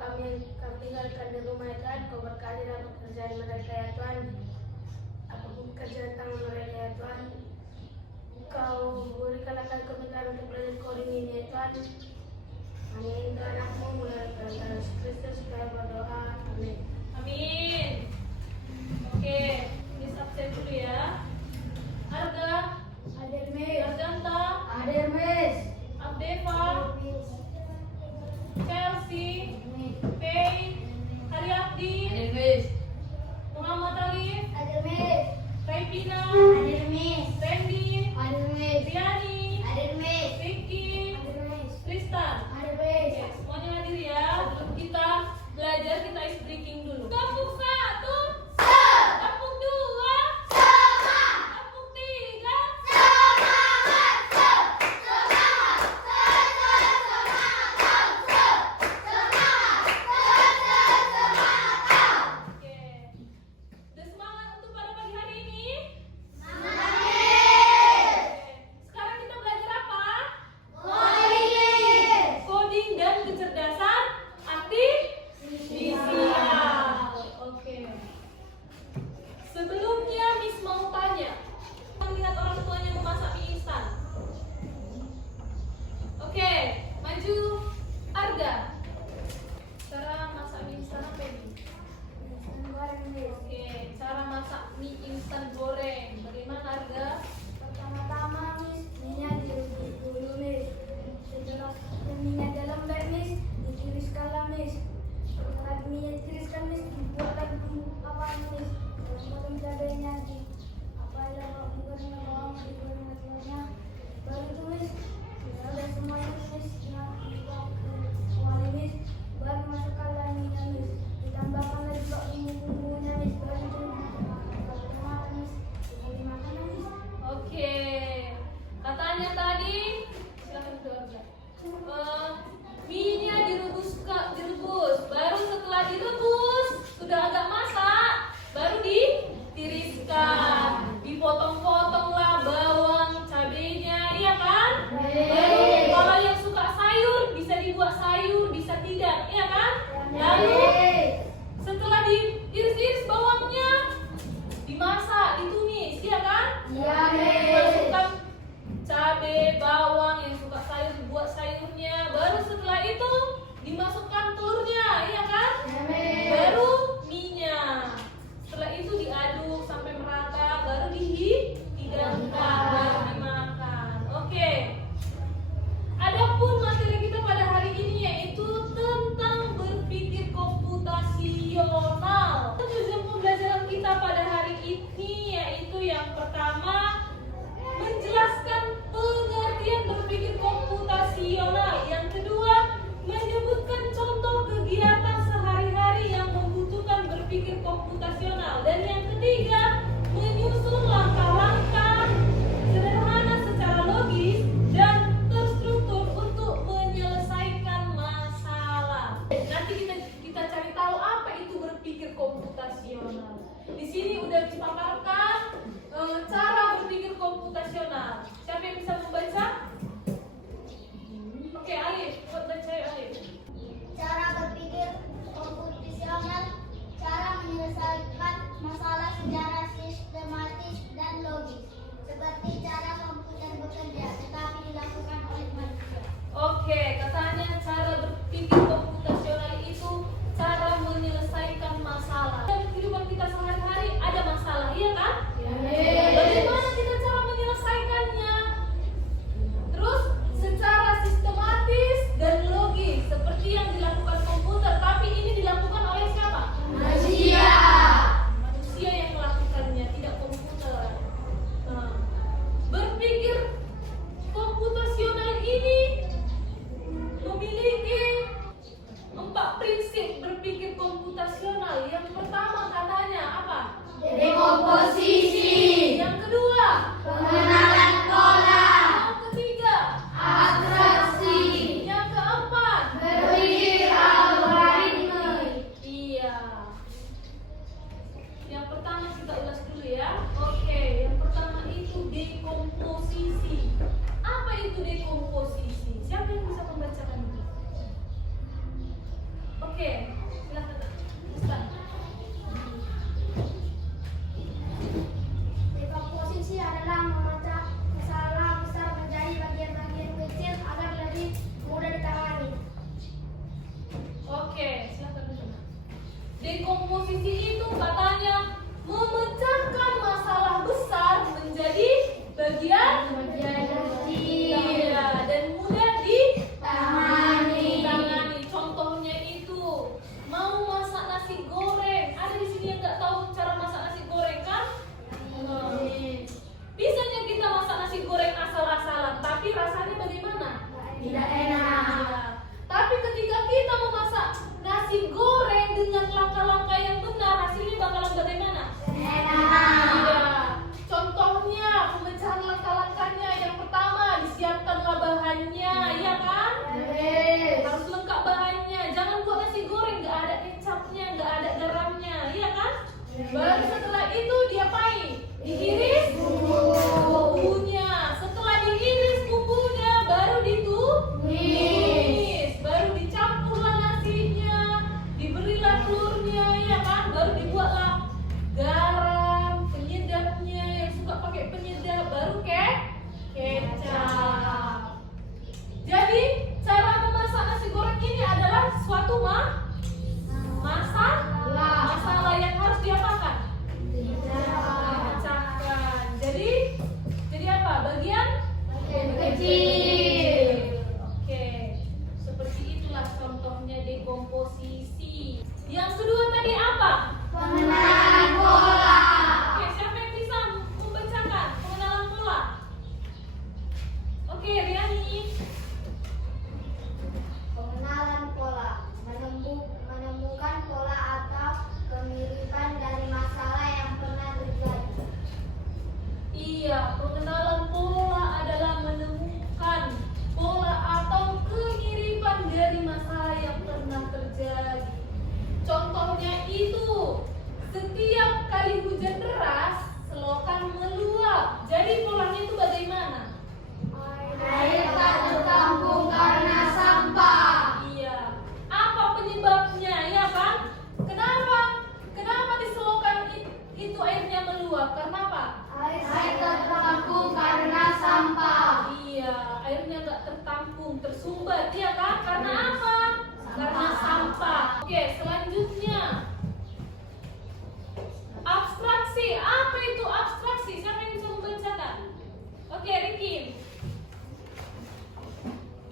kami tinggalkan di rumah ya Tuhan, Kau berkatilah pekerjaan mereka ya Tuhan. Apapun pekerjaan tangan mereka ya Tuhan, Kau berikanlah kami kebenaran untuk belajar coding ini ya Tuhan. Amin. Tuhan aku melalui perantara Yesus Kristus supaya berdoa. Amin. Amin. Oke, ini subjek dulu ya. Arga, Hadir Miss. Arganta, Hadir Miss. Abdeva, Chelsea, Pei, Ariabdi, Hadir Miss. Muhammad Alif, Hadir Miss. Raipina, Hadir Miss. Randy, Hadir Miss. Riani, Hadir Miss. Ricky, Hadir Miss. Tristan. Hadir Miss. Oke, semuanya hadir ya. Sebelum kita belajar, kita ice breaking dulu. Tepuk satu, tepuk dua, tepuk tiga. Oke, udah semangat untuk pada pagi hari ini? Oke, sekarang kita belajar apa? Coding dan kecerdasan artifisial. Oke. Sebelumnya Miss mau tanya, lihat orang tuanya memasak mie instan. Oke, maju Arga. Cara masak mie instan apa ini? Oke, cara masak mie instan goreng. Bagaimana Arga? Pertama-tama Miss, minyak direbus dulu Miss. Setelah minyak dalam bag Miss, ditiriskanlah Miss. Setelah minyak ditiriskan Miss, dibuatlah bumbu apa Miss. Terus potong cabenya di apa yang digoreng bawang, digoreng telurnya. Baru itu Miss, sudah semuanya Miss. Nah, kembali Miss, baru masukkanlah minyak Miss. Ditambahkanlah juga bumbu-bumbunya Miss. Baru itu dimakan Miss. Tinggal dimakan Miss. Oke, katanya tadi, silakan itu Arga. Mie-nya direbus, baru setelah direbus sudah agak masak, baru ditiriskan, dipotong-potonglah bawang, cabenya, iya kan? Baru kalau yang suka sayur bisa dibuat sayur, bisa tidak, iya kan? Lalu setelah diiris-iris bawangnya, dimasak, ditumis, iya kan? Masukkan cabai, bawang, yang suka sayur buat sayurnya. Baru setelah itu dimasukkan telurnya, iya kan? Baru minyak. Setelah itu diaduk sampai merata, baru dihidangkan, baru dimakan. Oke. Adapun materi kita pada hari ini yaitu tentang berpikir komputasional. Tujuan pembelajaran kita pada hari ini yaitu yang pertama, menjelaskan pengertian berpikir komputasional. Yang kedua, menyebutkan contoh kegiatan sehari-hari yang membutuhkan berpikir komputasional. Dan yang ketiga, menyusun langkah-langkah sederhana secara logis dan terstruktur untuk menyelesaikan masalah. Nanti kita cari tahu apa itu berpikir komputasional. Di sini udah dipaparkan cara berpikir komputasional. Siapa yang bisa membaca? Oke, Alif, buat baca ya Alif. Cara berpikir komputasional, cara menyelesaikan masalah secara sistematis dan logis, seperti cara komputer bekerja, tetapi dilakukan oleh manusia. Oke, katanya cara berpikir komputasional itu cara menyelesaikan masalah. Dalam kehidupan kita sehari-hari ada masalah, iya kan? Bagaimana kita cara menyelesaikannya? Terus secara sistematis dan logis seperti yang dilakukan komputer, tapi ini dilakukan oleh siapa? Manusia. Manusia yang melakukannya, tidak komputer. Nah, berpikir komputasional ini memiliki 4 prinsip berpikir komputasional. Yang pertama katanya apa? Dekomposisi. Yang kedua, Pengenalan pola. yang ketiga, Abstraksi. yang keempat, Berpikir algoritma. iya. Yang pertama kita ulas dulu ya. Oke, yang pertama itu dekomposisi. Apa itu dekomposisi? Siapa yang bisa membacakan itu? Oke, Oke, silakan. Ustaz. Dekomposisi adalah memecah masalah besar menjadi bagian-bagian kecil agar lebih mudah ditangani. Oke, silakan dulu. Dekomposisi itu katanya memecahkan masalah besar menjadi bagian kecil iya, dan mudah ditangani. Tangani. Contohnya itu mau masak nasi goreng. Ada di sini yang nggak tahu cara masak nasi goreng kan? Bisanya kita masak nasi goreng asal-asalan, tapi rasanya bagaimana? Tidak enak. Iya. Tapi ketika kita memasak nasi goreng dengan langkah-langkah yang benar, hasilnya bakalan bagaimana? Enak. Iya. Contohnya pemecahan langkah-langkahnya. Yang pertama, disiapkanlah bahannya, ya kan? Harus lengkap bahannya. Jangan buat nasi goreng nggak ada kecapnya, nggak ada garamnya, iya kan? Baru setelah itu diapain? Diiris bumbunya. Setelah diiris bumbunya, baru ditumis. Baru dicampurlah nasinya, diberilah telurnya, ya kan? Baru dibuatlah garam, penyedapnya. Yang suka pakai penyedap, baru kecap. Jadi cara memasak nasi goreng ini adalah suatu masalah yang harus diapakan? Pecahkan. Jadi apa? Bagian Kecil. Oke. Seperti itulah contohnya dekomposisi. Yang kedua tadi apa? Pengenalan pola. Oke, siapa yang bisa membacakan pengenalan pola? Oke, Riani. Pengenalan pola menemukan pola atau kemiripan dari masalah yang pernah terjadi. Iya, pengenalan pola adalah menemukan pola atau kemiripan dari masalah yang pernah terjadi. Contohnya itu, setiap kali hujan deras, selokan meluap. Jadi polanya itu bagaimana? Air tak tertampung karena sampah. Iya. Apa penyebabnya, ya kan? Kenapa di selokan itu airnya meluap? Karena apa? Air tak tertampung karena sampah. Iya, airnya nggak tertampung, tersumbat, ya kan? Karena apa? Karena sampah. Oke, selanjutnya abstraksi. Apa itu abstraksi? Siapa yang bisa membacakan? Oke, Ricky.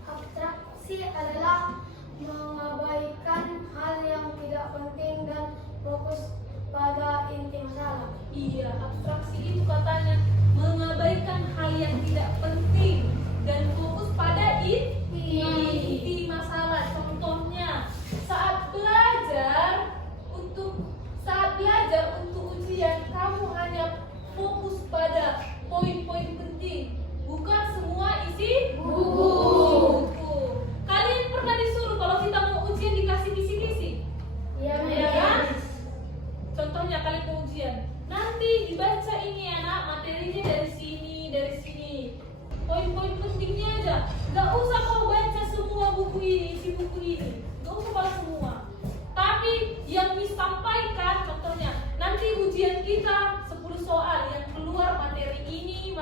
Abstraksi adalah mengabaikan hal yang tidak penting dan fokus pada inti masalah. Iya, abstraksi itu katanya mengabaikan hal yang tidak penting dan fokus pada inti masalah. Contohnya, saat belajar untuk ujian, kamu hanya fokus pada poin-poin penting, bukan semua isi buku. Kalian pernah disuruh kalau kita mau ujian dikasih kisi-kisi? Iya, Ya kan? Contohnya kalian mau ujian, nanti dibaca ini anak, materinya dari sini. Poin-poin pentingnya aja. Gak usah kau baca semua buku ini, isi buku ini. Gak usah baca semua. Tapi yang disampaikan, contohnya, nanti ujian kita 10 soal yang keluar materi ini.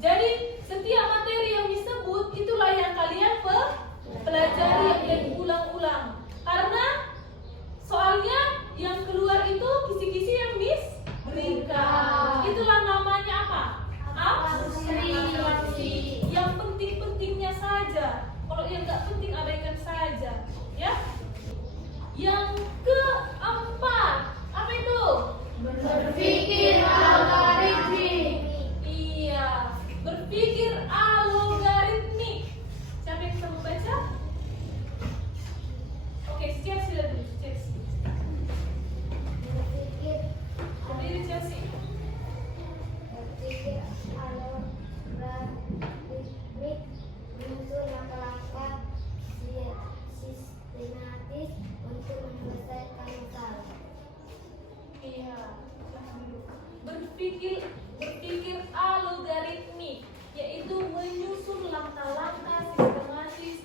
Jadi setiap materi yang disebut itulah yang kalian pelajari, yang diulang-ulang. Karena soalnya yang keluar itu kisi-kisi yang Miss berikan. Itulah namanya apa? Abstraksi. Yang penting-pentingnya saja. Kalau yang nggak penting abaikan saja, ya. Yang keempat, apa itu? Berpikir algoritmik. Iya, berpikir algoritmik. Siapa yang bisa membaca? Oke, Chelsea dulu. Chelsea. Berdiri Chelsea. Berpikir algoritmik menyusun langkah-langkah sistematis untuk menyelesaikan masalah. Iya. Berpikir algoritmik, yaitu menyusun langkah-langkah sistematis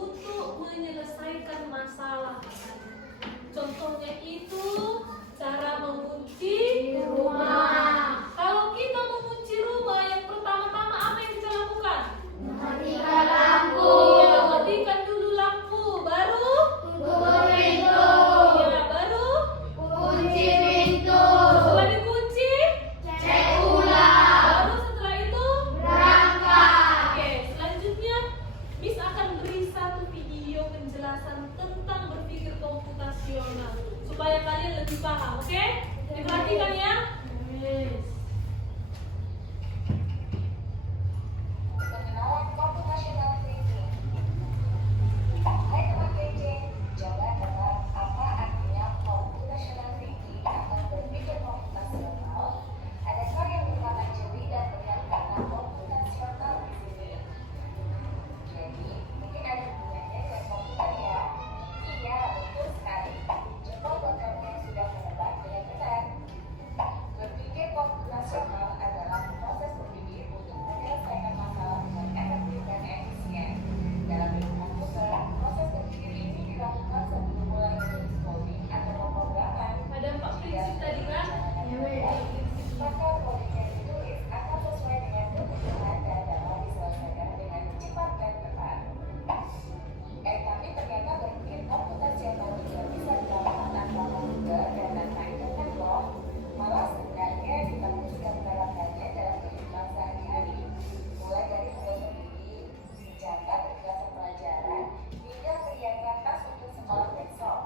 untuk menyelesaikan masalah. Contohnya itu cara mengunci rumah. Kalau kita mengunci rumah, yang pertama-tama apa yang kita lakukan? Matikan lampu. Ya, matikan dulu lampu, baru Tutup pintu. ya, baru Kunci pintu. setelah dikunci, Cek ulang. baru setelah itu Berangkat. oke, selanjutnya Miss akan beri satu video penjelasan tentang berpikir komputasional supaya kalian lebih paham, oke? Diperhatikan ya. Pengenalan computational thinking. Hai teman PC, coba tebak apa artinya computational thinking atau berpikir komputasional? Adakah yang berkata jeli dan melihat kata komputasional di sini? Jadi, mungkin ada hubungannya dengan komputer ya? Iya, betul sekali. Jempol dokternya yang sudah menebak dengan benar. Berpikir komputasional adalah proses berpikir untuk menyelesaikan masalah dengan efektif dan efisien. Dalam ilmu komputer, proses berpikir ini dilakukan sebelum mulai menulis coding atau pemrograman. Ada 4 prinsip tadi kan? Maka coding yang ditulis akan sesuai dengan kebutuhan dan dapat diselesaikan dengan cepat dan tepat. Tapi ternyata berpikir komputasional juga bisa dilakukan tanpa komputer dan tanpa internet loh. Malah sebenarnya kita pun sudah menerapkannya dalam kehidupan sehari-hari, mulai dari menyusun diri, mencatat tugas pelajaran, hingga menyiapkan tas untuk sekolah besok.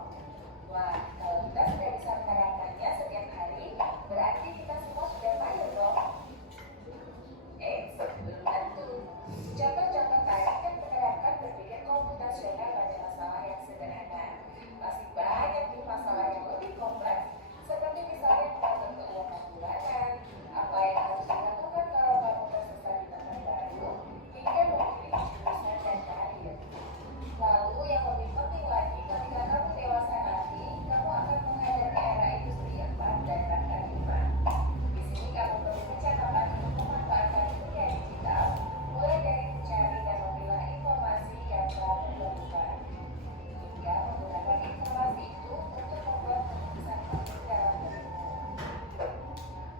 Wah, kalau kita sudah bisa menerapkannya setiap hari, berarti kita semua sudah mahir dong. Belum tentu. Contoh-contoh tadi kan menerapkan berpikir komputasional pada masalah yang sederhana. Masih banyak nih masalah yang lebih kompleks, seperti misalnya mengatur keuangan bulanan, apa yang harus dilakukan kalau kamu tersesat di tempat baru, hingga memilih jurusan dan karir. Lalu yang lebih penting lagi, ketika kamu dewasa nanti, kamu akan menghadapi era industri 4 dan bahkan 5. Di sini kamu perlu kecakapan untuk memanfaatkan dunia digital, mulai dari mencari dan memilah informasi yang kamu perlukan, hingga menggunakan informasi itu untuk membuat keputusan penting dalam hidupmu.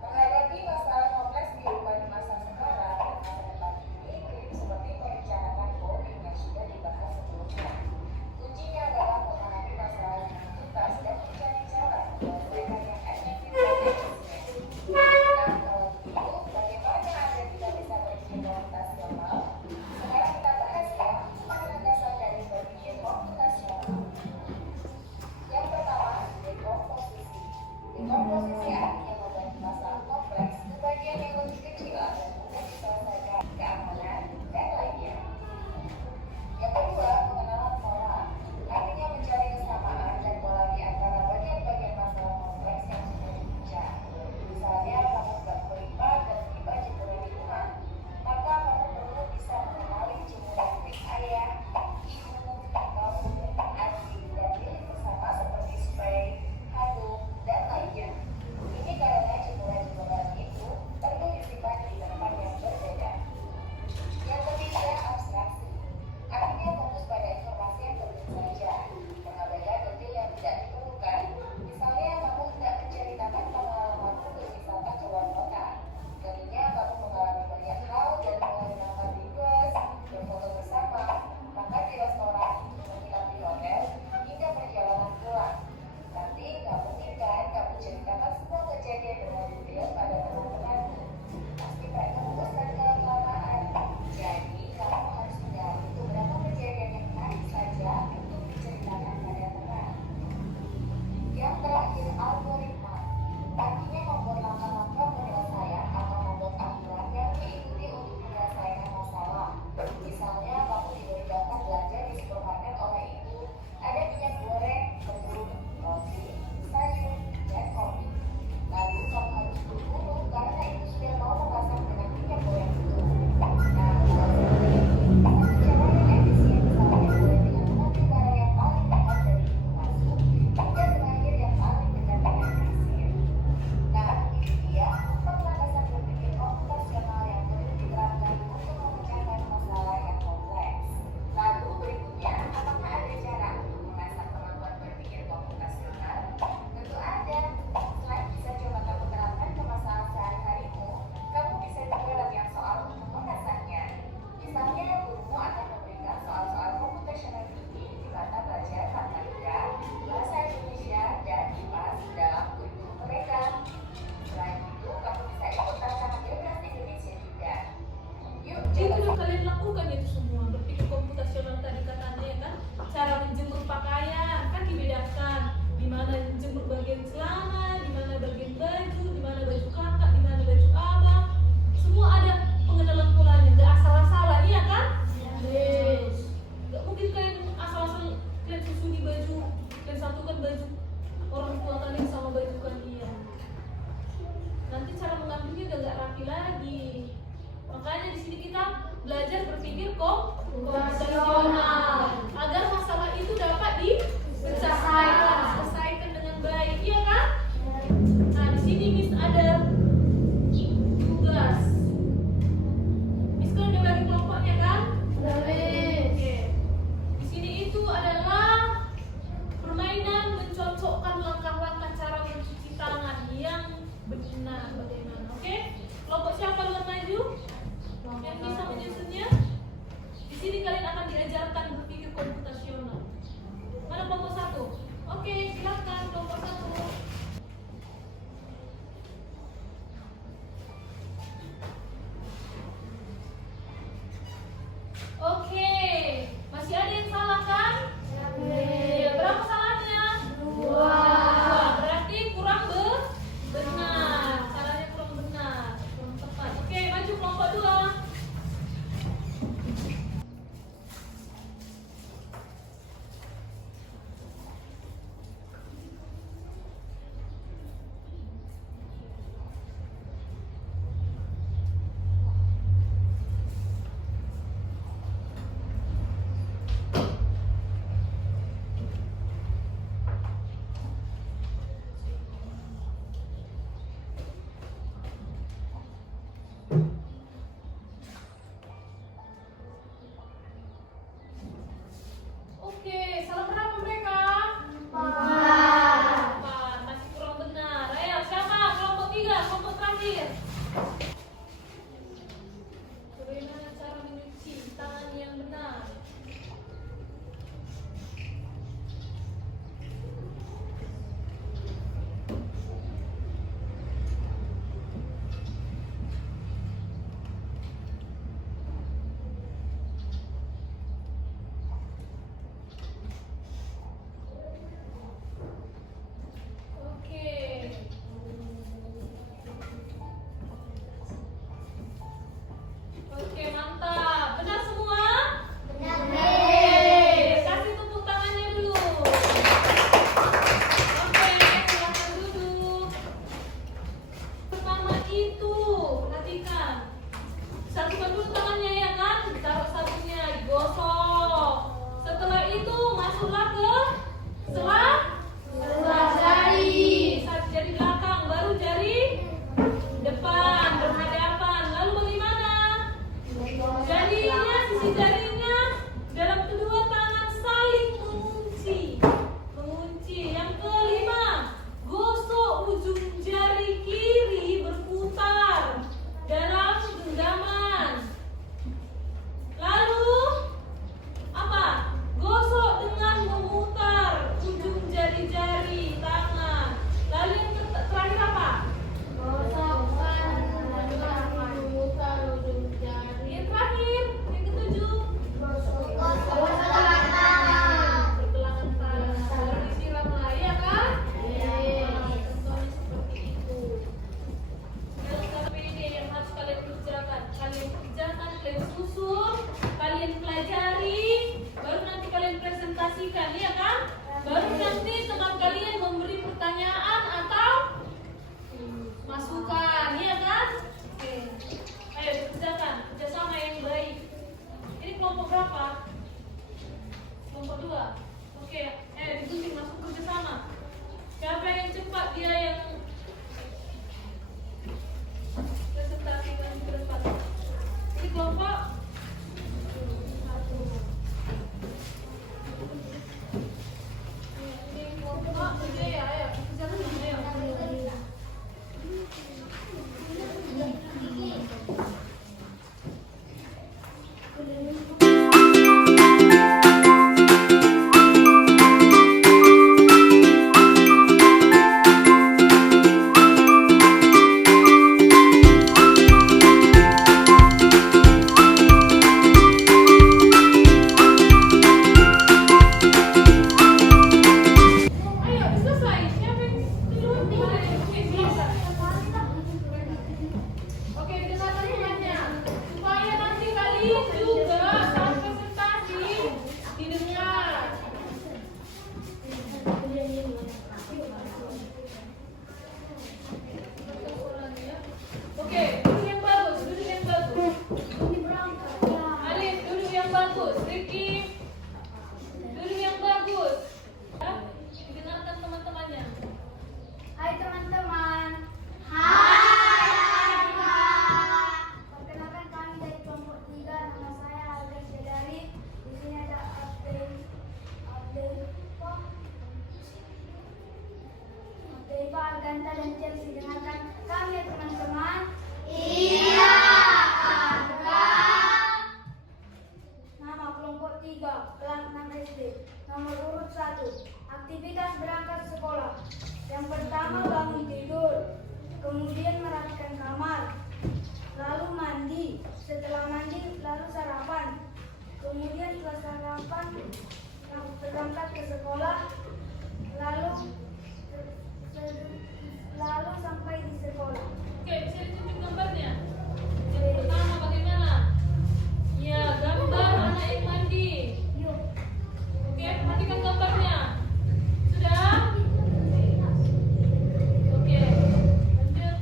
Menghadapi masalah kompleks kehidupan di masa sekarang dan masa depan ini mirip seperti merencanakan coding yang sudah dibahas sebelumnya. Kuncinya adalah memahami masalah yang tuntas dan mencari cara menyelesaikan yang efektif dan efisien. Nah, kalau begitu, bagaimana Anda tidak bisa berpikir komputasional? Sekarang kita bahas ya, mana dasar dari berpikir komputasional. Yang pertama, dekomposisi. Dekomposisi artinya membagi masalah kompleks ke bagian yang lebih kecil agar mudah diselesaikan, keamanan, dan lainnya. Yang kedua, pengenalan pola. Artinya mencari kesamaan dan pola di antara bagian-bagian masalah kompleks yang sudah dibincang. Misalnya, kamu sedang melipat dan tiba jemuran di rumah, maka kamu perlu bisa mengenali jemuran milik ayah, ibu, kamu, adik, dan milik bersama seperti spray, handuk, dan lainnya. Ini karena jemuran-jemuran itu perlu disimpan di tempat yang berbeda. Yang ketiga, abstraksi. Artinya fokus pada informasi yang penting saja, mengabaikan detail yang tidak diperlukan. Misalnya, kamu tidak menceritakan pengalamanmu berwisata ke luar kota. Jadinya kamu mengalami banyak hal dan mulai menambah di bus, berfoto bersama, makan di restoran, menginap di hotel, hingga perjalanan pulang. Nanti nggak mungkin kan kamu ceritakan semua kejadian dengan detail pada teman-temanmu. Pasti mereka bosan kalau kelamaan. Jadi kamu harus mencari beberapa kejadian yang menarik saja untuk diceritakan pada teman. Yang terakhir, algoritma. Artinya membuat langkah-langkah penyelesaian atau membuat aturan yang diikuti untuk menyelesaikan masalah. Misalnya, kamu diberi daftar belanja di supermarket oleh ibu. Ada minyak goreng, telur, roti, sayur, dan kopi. Lalu kamu belajar berpikir komputasional agar masalah itu dapat diselesaikan dengan baik, iya kan? Nah, di sini Miss ada tugas. Miss kan udah bagi kelompoknya kan? Oke. Di sini itu adalah permainan mencocokkan langkah-langkah cara mencuci tangan yang benar bagaimana. Oke? Kelompok siapa duluan maju? Yang bisa menyusunnya? Di sini kalian akan diajarkan berpikir komputasional. Mana kelompok 1? Oke, silakan kelompok 1. Oke, masih ada yang salah kan? Iya, berapa salahnya? 2. Berarti kurang benar. Caranya kurang benar, kurang tepat. Oke, maju kelompok 2. kemudian merapikan kamar, lalu mandi. Setelah mandi, lalu sarapan. Kemudian setelah sarapan, berangkat ke sekolah, lalu sampai di sekolah. Oke, bisa ditunjuk gambarnya. Yang pertama bagaimana? Ya, gambar anak yang mandi. Yuk. Oke, perhatikan gambarnya. Sudah? Oke, lanjut.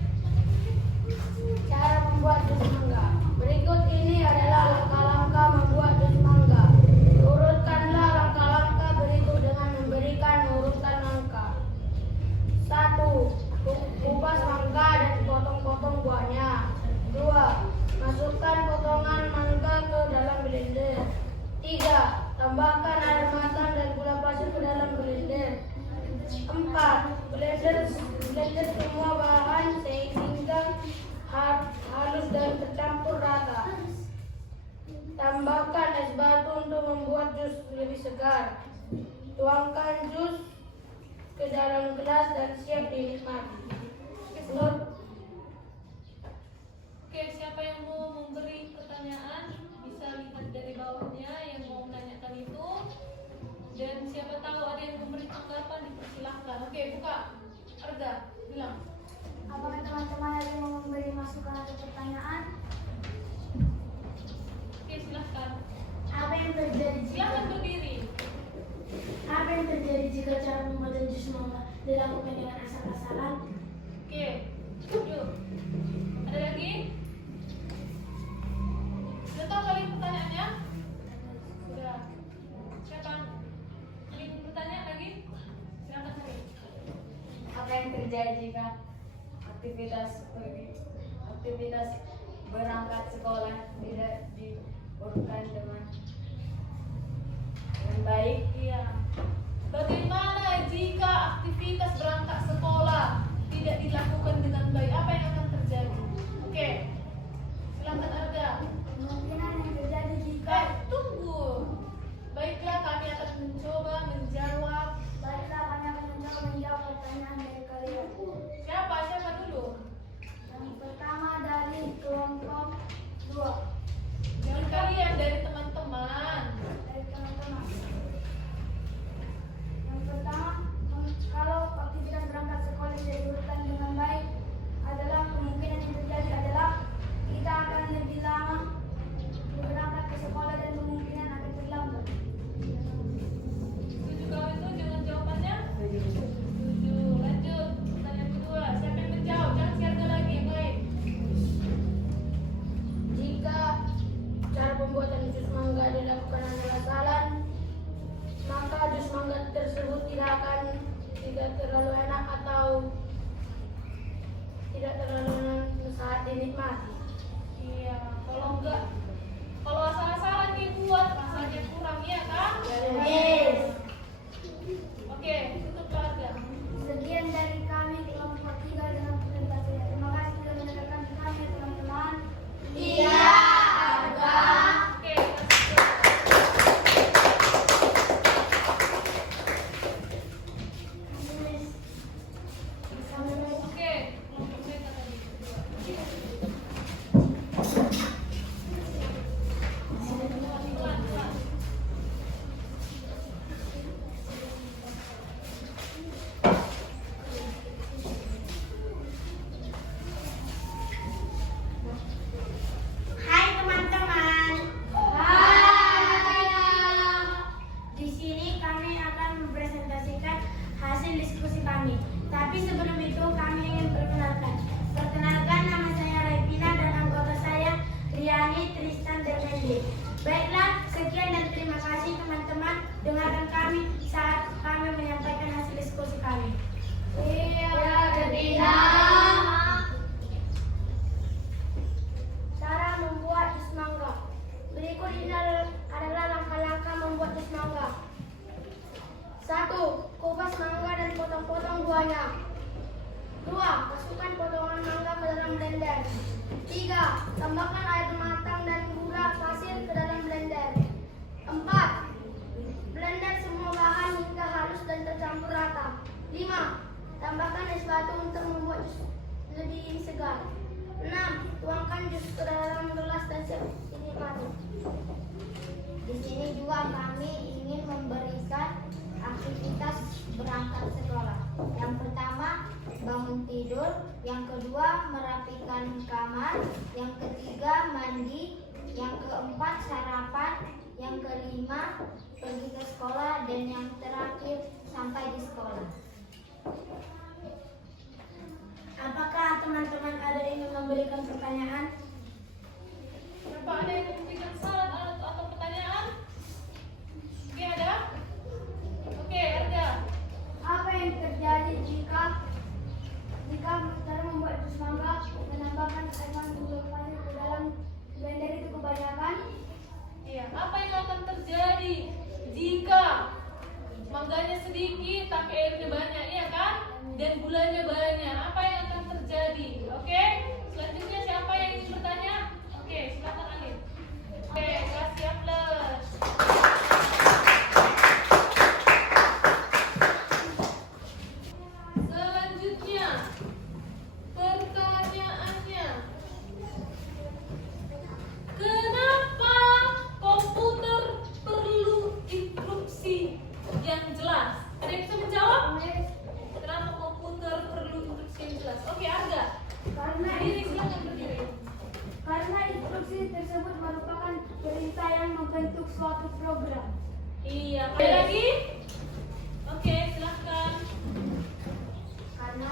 Cara membuat jus mangga. Berikut ini adalah langkah-langkah membuat jus mangga. Urutkanlah langkah-langkah berikut dengan memberikan urutan langkah. 1. Kupas mangga dan potong-potong buahnya. 2. Masukkan potongan mangga ke dalam blender. 3. Tambahkan air matang dan gula pasir ke dalam blender. 4. Blender semua bahan sehingga halus dan tercampur rata. Tambahkan es batu untuk membuat jus lebih segar. Tuangkan jus ke dalam gelas dan siap dinikmati. Oke, siapa yang mau memberi pertanyaan bisa lihat dari bawahnya yang mau menanyakan itu. Dan siapa tahu ada yang memberi tanggapan dipersilahkan. Oke, buka. Arga, bilang. Apakah teman-teman ada yang mau memberi masukan atau pertanyaan? Oke, silahkan. Apa yang terjadi Silahkan berdiri. jika cara membuat jus mangga dilakukan dengan asal-asalan? Oke, yuk. Ada lagi? Sudah tahu kalian pertanyaannya? Sudah. Siapa ingin bertanya lagi? Silakan Hari. Apa yang terjadi jika aktivitas berangkat sekolah tidak diurutkan dengan baik? Iya. Bagaimana jika aktivitas berangkat sekolah tidak dilakukan dengan baik? Apa yang akan terjadi? Oke. Silakan Arga. Kemungkinan yang terjadi jika Tunggu. Baiklah, kami akan mencoba menjawab. baiklah kami akan mencoba menjawab pertanyaan dari kalian. Siapa dulu? Yang pertama dari kelompok 2. Jangan kalian, dari teman-teman. Dari teman-teman. Yang pertama, kalau aktivitas berangkat sekolah tidak diurutkan dengan baik, adalah kemungkinan yang terjadi adalah kita akan lebih lama berangkat ke sekolah dan kemungkinan akan terlambat. Setuju kau itu dengan jawabannya? Setuju. Lanjut. Pertanyaan kedua. Siapa yang menjawab? Jangan siarga lagi. Baik. Jika cara pembuatan jus mangga dilakukan asal-asalan, maka jus mangga tersebut tidak terlalu enak atau tidak terlalu enak saat dinikmati. Iya. Kalau asal-asalan dibuat rasanya kurang, ya kan? Yes. Oke, tutup keluarga. Sekian dari kami kelompok 3 dengan presentasinya. Terima kasih sudah mendengarkan kami teman-teman. Iya, Arga. Oke, oke. Kelompok mereka tadi. Pelan-pelan. Hai teman-teman. Hai. Di sini kami akan mempresentasikan hasil diskusi kami. Tapi sebelum itu kami ingin perkenalkan. Perkenalkan, nama saya Raipina dan anggota saya Riani Tristan dan Mendy. Baiklah, sekian dan terima kasih teman-teman. Dengarkan kami saat kami menyampaikan hasil diskusi kami. Iya, Raipina. Cara membuat jus mangga. Berikut ini adalah langkah-langkah membuat jus mangga. 1. Kupas mangga dan potong-potong buahnya. 2. Masukkan potongan mangga ke dalam blender. 3. Tambahkan air matang dan gula pasir ke dalam blender. 4. Blender semua bahan hingga halus dan tercampur rata. 5. Tambahkan es batu untuk membuat jus lebih kedua merapikan kamar, yang ketiga mandi, yang keempat sarapan, yang kelima pergi ke sekolah, dan yang terakhir sampai di sekolah. Apakah teman-teman ada yang memberikan pertanyaan? Apa ada yang memberikan saran atau pertanyaan? Oke, ada? Oke, ada. Apa yang terjadi jika cara membuat jus mangga menambahkan air gula pasir ke dalam blender itu kebanyakan? Iya, apa yang akan terjadi jika mangganya sedikit tapi airnya banyak, iya kan? Dan gulanya banyak. Apa yang akan terjadi? Oke, selanjutnya siapa yang ingin bertanya? Oke, silakan Alif. Oke, kasih plus. Selanjutnya, pertanyaannya, kenapa komputer perlu instruksi yang jelas? Ada yang bisa menjawab? Kenapa komputer perlu instruksi yang jelas? Oke, Arga. Berdiri, silakan berdiri. Karena instruksi tersebut merupakan perintah yang membentuk suatu program. Iya, ada lagi? Oke, silakan. Karena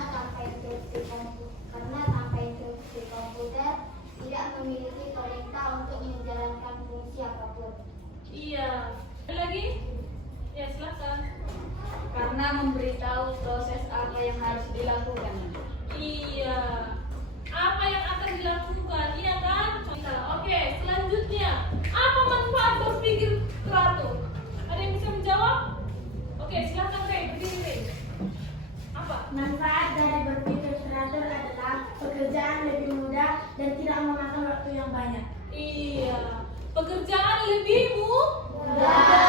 tanpa instruksi komputer tidak memiliki perintah untuk menjalankan fungsi apapun. Iya. Ada lagi? Ya, silakan. Karena memberitahu proses apa yang harus dilakukan. Iya. Apa yang akan dilakukan? Iya kan? Oke, selanjutnya. Apa manfaat berpikir teratur? Ada yang bisa menjawab? Oke, silakan Rey, berdiri Rey. Apa? Manfaat dari berpikir teratur adalah pekerjaan lebih mudah dan tidak memakan waktu yang banyak. Iya. Pekerjaan lebih mudah.